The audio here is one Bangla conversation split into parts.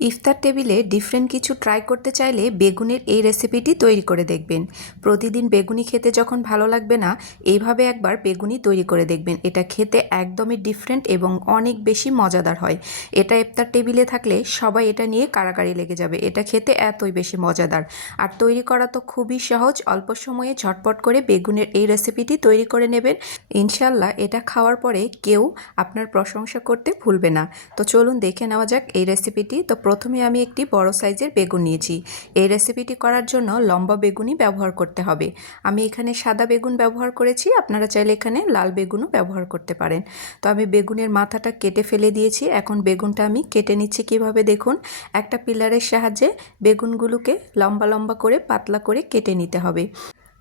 ইফতার টেবিলে ডিফারেন্ট কিছু ট্রাই করতে চাইলে বেগুনের এই রেসিপিটি তৈরি করে দেখবেন। প্রতিদিন বেগুনি খেতে যখন ভালো লাগবে না, এইভাবে একবার বেগুনি তৈরি করে দেখবেন। এটা খেতে একদমই ডিফারেন্ট এবং অনেক বেশি মজাদার হয়। এটা ইফতার টেবিলে থাকলে সবাই এটা নিয়ে কাড়াকাড়ি লেগে যাবে। এটা খেতে এতই বেশি মজাদার আর তৈরি করা তো খুবই সহজ। অল্প সময়ে ঝটপট করে বেগুনের এই রেসিপিটি তৈরি করে নেবেন। ইনশাল্লাহ এটা খাওয়ার পরে কেউ আপনার প্রশংসা করতে ভুলবে না। তো চলুন দেখে নেওয়া যাক এই রেসিপিটি। তো প্রথমে আমি একটি বড় সাইজের বেগুন নিয়েছি। এই রেসিপিটি করার জন্য লম্বা বেগুনই ব্যবহার করতে হবে। আমি এখানে সাদা বেগুন ব্যবহার করেছি, আপনারা চাইলে এখানে লাল বেগুনও ব্যবহার করতে পারেন। তো আমি বেগুনের মাথাটা কেটে ফেলে দিয়েছি। এখন বেগুনটা আমি কেটে নিচ্ছি কিভাবে দেখুন। একটা পিলারের সাহায্যে বেগুনগুলোকে লম্বা লম্বা করে পাতলা করে কেটে নিতে হবে।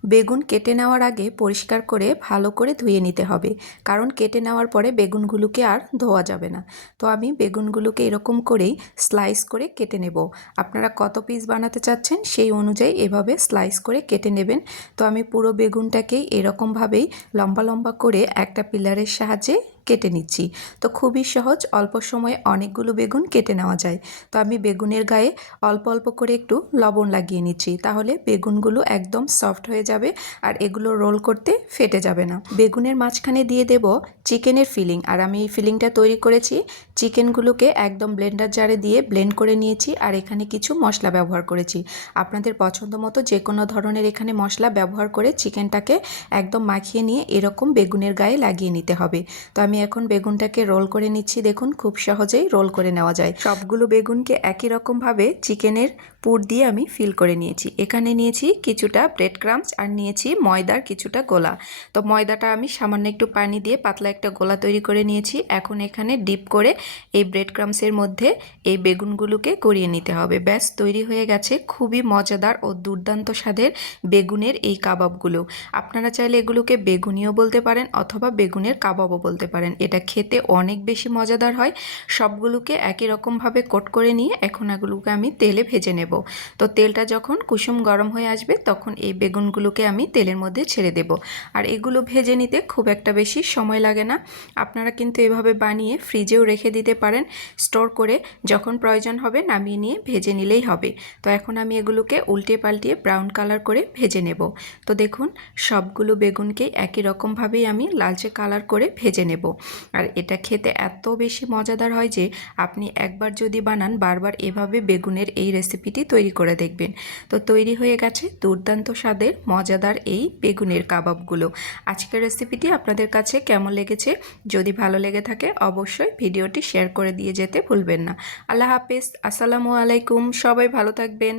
বেগুন কেটে নেওয়ার আগে পরিষ্কার করে ভালো করে ধুয়ে নিতে হবে, কারণ কেটে নেওয়ার পরে বেগুনগুলোকে আর ধোয়া যাবে না। তো আমি বেগুনগুলোকে এরকম করেই স্লাইস করে কেটে নেব। আপনারা কত পিস বানাতে চাচ্ছেন সেই অনুযায়ী এভাবে স্লাইস করে কেটে নেবেন। তো আমি পুরো বেগুনটাকেই এরকমভাবেই লম্বা লম্বা করে একটা পিলারের সাহায্যে কেটে নিচ্ছি। তো খুবই সহজ, অল্প সময়ে অনেকগুলো বেগুন কেটে নেওয়া যায়। তো আমি বেগুনের গায়ে অল্প অল্প করে একটু লবণ লাগিয়ে নিচ্ছি, তাহলে বেগুনগুলো একদম সফট হয়ে যাবে আর এগুলো রোল করতে ফেটে যাবে না। বেগুনের মাঝখানে দিয়ে দেব চিকেনের ফিলিং। আর আমি এই ফিলিংটা তৈরি করেছি, চিকেনগুলোকে একদম ব্লেন্ডার জারে দিয়ে ব্লেন্ড করে নিয়েছি আর এখানে কিছু মশলা ব্যবহার করেছি। আপনাদের পছন্দ মতো যে কোনো ধরনের এখানে মশলা ব্যবহার করে চিকেনটাকে একদম মাখিয়ে নিয়ে এরকম বেগুনের গায়ে লাগিয়ে নিতে হবে। তো আমি এখন বেগুনটাকে রোল করে নিচ্ছি। দেখুন খুব সহজেই রোল করে নেওয়া যায়। সবগুলো বেগুনকে একই রকমভাবে চিকেনের পুর দিয়ে আমি ফিল করে নিয়েছি। এখানে নিয়েছি কিছুটা ব্রেড ক্রাম্বস আর নিয়েছি ময়দার কিছুটা গোলা। তো ময়দাটা আমি সামান্য একটু পানি দিয়ে পাতলা একটা গোলা তৈরি করে নিয়েছি। এখন এখানে ডিপ করে এই ব্রেড ক্রাম্বসের মধ্যে এই বেগুনগুলোকে গড়িয়ে নিতে হবে। ব্যাস তৈরি হয়ে গেছে খুবই মজাদার ও দুর্দান্ত স্বাদের বেগুনের এই কাবাবগুলো। আপনারা চাইলে এগুলোকে বেগুনিও বলতে পারেন অথবা বেগুনের কাবাবও বলতে পারেন। এটা খেতে অনেক বেশি মজাদার হয়। সবগুলোকে একই রকমভাবে কোট করে নিয়ে এখন এগুলোকে আমি তেলে ভেজে নেব। তো তেলটা যখন কুসুম গরম হয়ে আসবে তখন এই বেগুনগুলোকে আমি তেলের মধ্যে ছেড়ে দেব। আর এগুলো ভেজে নিতে খুব একটা বেশি সময় লাগে না। আপনারা কিন্তু এভাবে বানিয়ে ফ্রিজেও রেখে দিতে পারেন, স্টোর করে যখন প্রয়োজন হবে নামিয়ে নিয়ে ভেজে নিলেই হবে। তো এখন আমি এগুলোকে উল্টে পাল্টিয়ে ব্রাউন কালার করে ভেজে নেব। তো দেখুন সবগুলো বেগুনকে একই রকমভাবেই আমি লালচে কালার করে ভেজে নেব। আর এটা খেতে এত বেশি মজাদার হয় যে আপনি একবার যদি বানান বারবার এভাবে বেগুনের এই রেসিপিটি তৈরি করে দেখবেন। তো তৈরি হয়ে গেছে দুর্দান্ত স্বাদের মজাদার এই বেগুনের কাবাবগুলো। আজকের রেসিপিটি আপনাদের কাছে কেমন লেগেছে? যদি ভালো লেগে থাকে অবশ্যই ভিডিওটি শেয়ার করে দিয়ে যেতে ভুলবেন না। আল্লাহ হাফেজ, আসসালামু আলাইকুম, সবাই ভালো থাকবেন।